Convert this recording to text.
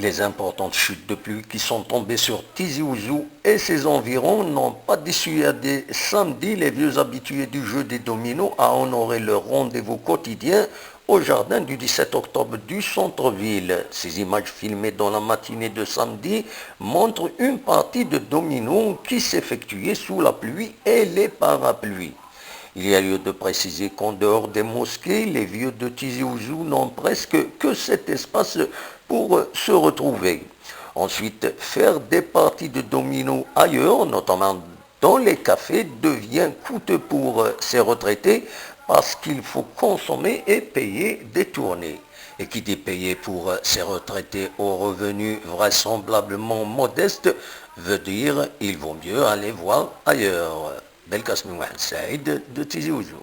Les importantes chutes de pluie qui sont tombées sur Tizi Ouzou et ses environs n'ont pas dissuadé samedi les vieux habitués du jeu des dominos à honorer leur rendez-vous quotidien au jardin du 17 octobre du centre-ville. Ces images filmées dans la matinée de samedi montrent une partie de dominos qui s'effectuait sous la pluie et les parapluies. Il y a lieu de préciser qu'en dehors des mosquées, les vieux de Tizi Ouzou n'ont presque que cet espace pour se retrouver. Ensuite, faire des parties de dominos ailleurs, notamment dans les cafés, devient coûteux pour ces retraités parce qu'il faut consommer et payer des tournées. Et qui dit payer pour ces retraités aux revenus vraisemblablement modestes veut dire il vaut mieux aller voir ailleurs. Belkacem Mohamed Saïd de Tizi Ouzou.